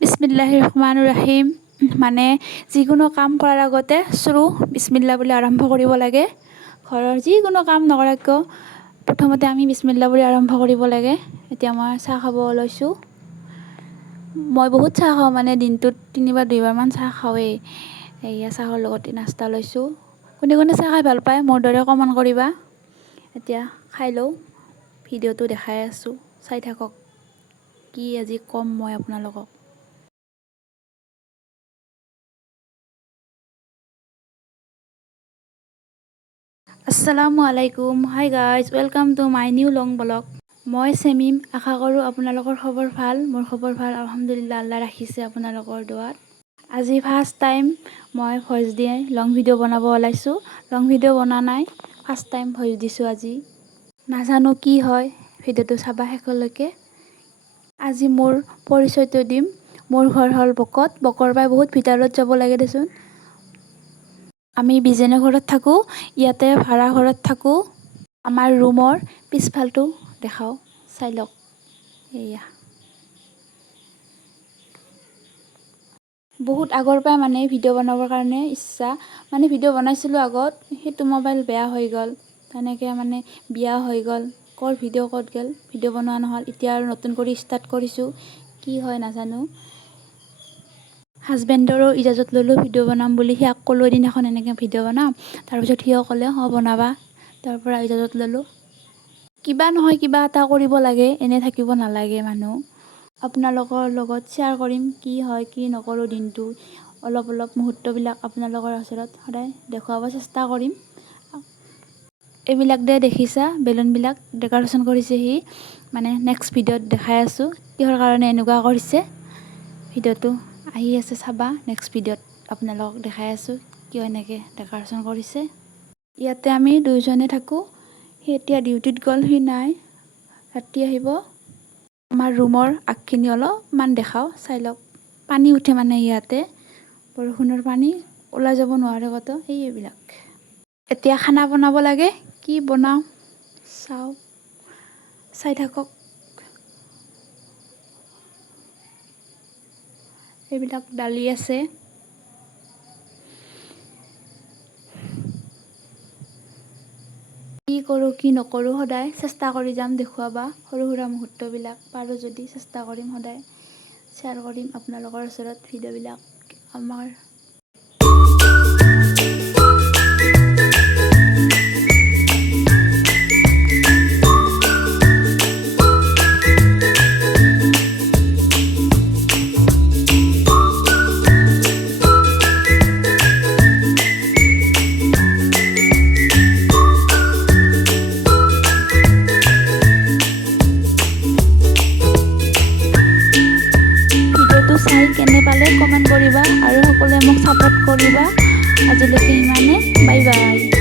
বিসমিল্লাহিৰ ৰহমানিৰ ৰহিম মানে যিকোনো কাম কৰাৰ আগতে শুৰু বিসমিল্লাহ বুলি আৰম্ভ কৰিব লাগে। ঘৰৰ যিকোনো কাম নকৰাকৈ প্ৰথমতে আমি বিসমিল্লাহ বুলি আৰম্ভ কৰিব লাগে। এতিয়া মই চাহ খাব লৈছোঁ। মই বহুত চাহ খাওঁ, মানে দিনটোত 3-2 বাৰমান চাহ খাওঁৱেই। এয়া চাহৰ লগত নাস্তা লৈছোঁ। কোনে কোনে চাহ খাই ভাল পায় মোৰ দৰে কমেণ্ট কৰিবা। এতিয়া খাই লওঁ, ভিডিঅ'টো দেখাই আছোঁ, চাই থাকক। কি আজি কম মই আপোনালোকক। আসসালামু আলাইকুম, hi guys, welcome to my new long blog. মই চেমিম, আশা কৰোঁ আপোনালোকৰ খবৰ ভাল। মোৰ খবৰ ভাল, আলহামদুলিল্লাহ, আল্লাহ ৰাখিছে আপোনালোকৰ দোৱাত। আজি ফাৰ্ষ্ট টাইম মই ভইচ দিয়ে লং ভিডিঅ' বনাব ওলাইছোঁ। লং ভিডিঅ' বনা নাই, ফাৰ্ষ্ট টাইম ভইচ দিছোঁ আজি। নাজানো কি হয়, ভিডিঅ'টো চাবা শেষলৈকে। আজি মোৰ পৰিচয়টো দিম। মোৰ ঘৰ হ'ল বকত, বকৰ পৰাই বহুত ভিতৰত যাব লাগে দেচোন। আমি বিজেনে ঘৰত থাকোঁ, ইয়াতে ভাড়া ঘৰত থাকোঁ। আমাৰ ৰুমৰ পিছফালটো দেখাওঁ, চাই লওক। এয়া বহুত আগৰ পৰাই মানে ভিডিঅ' বনাবৰ কাৰণে ইচ্ছা, মানে ভিডিঅ' বনাইছিলোঁ আগত, সেইটো মোবাইল বেয়া হৈ গ'ল। তেনেকৈ মানে বিয়া হৈ গ'ল, ক'ৰ ভিডিঅ' ক'ত গ'ল, ভিডিঅ' বনোৱা নহ'ল। এতিয়া আৰু নতুন কৰি ষ্টাৰ্ট কৰিছোঁ, কি হয় নাজানো। হাজবেণ্ডৰো ইজাজত ল'লোঁ ভিডিঅ' বনাম বুলি। সিয়াক ক'লোঁ এদিনাখন এনেকৈ ভিডিঅ' বনাম, তাৰপিছত সিও ক'লে বনাবা, তাৰ পৰা ইজাজত ল'লোঁ। কিবা নহয় কিবা এটা কৰিব লাগে, এনেই থাকিব নালাগে মানুহ। আপোনালোকৰ লগত শ্বেয়াৰ কৰিম কি হয় কি নকৰোঁ দিনটো, অলপ মুহূৰ্তবিলাক আপোনালোকৰ ওচৰত সদায় দেখুৱাব চেষ্টা কৰিম। এইবিলাক দেখিছা বেলুনবিলাক ডেক'ৰেশ্যন কৰিছে সি, মানে নেক্সট ভিডিঅ'ত দেখাই আছোঁ কিহৰ কাৰণে এনেকুৱা কৰিছে। ভিডিঅ'টো আহি আছে, চাবা। নেক্সট ভিডিঅ'ত আপোনালোকক দেখাই আছোঁ কিয় এনেকৈ ডেক'ৰেশ্যন কৰিছে। ইয়াতে আমি দুয়োজনে থাকোঁ। সি এতিয়া ডিউটিত গ'ল, সি নাই, ৰাতি আহিব। আমাৰ ৰুমৰ আগখিনি অলপমান দেখাওঁ, চাই লওক। পানী উঠে মানে ইয়াতে, বৰষুণৰ পানী, ওলাই যাব নোৱাৰে ক'তো, এইবিলাক। এতিয়া খানা বনাব লাগে, কি বনাওঁ চাওঁ, চাই থাকক। এইবিলাক দালি আছে। কি কৰোঁ কি নকৰোঁ সদায় চেষ্টা কৰি যাম দেখুৱাব। সৰু সুৰা মুহূৰ্তবিলাক পাৰোঁ যদি চেষ্টা কৰিম, সদায় শ্বেয়াৰ কৰিম আপোনালোকৰ ওচৰত ভিডিঅ'বিলাক আমাৰ। চাই কেনে পালে কমেণ্ট কৰিবা আৰু সকলোৱে মোক ছাপোৰ্ট কৰিবা। আজিলৈকে ইমানে, বাই বাই।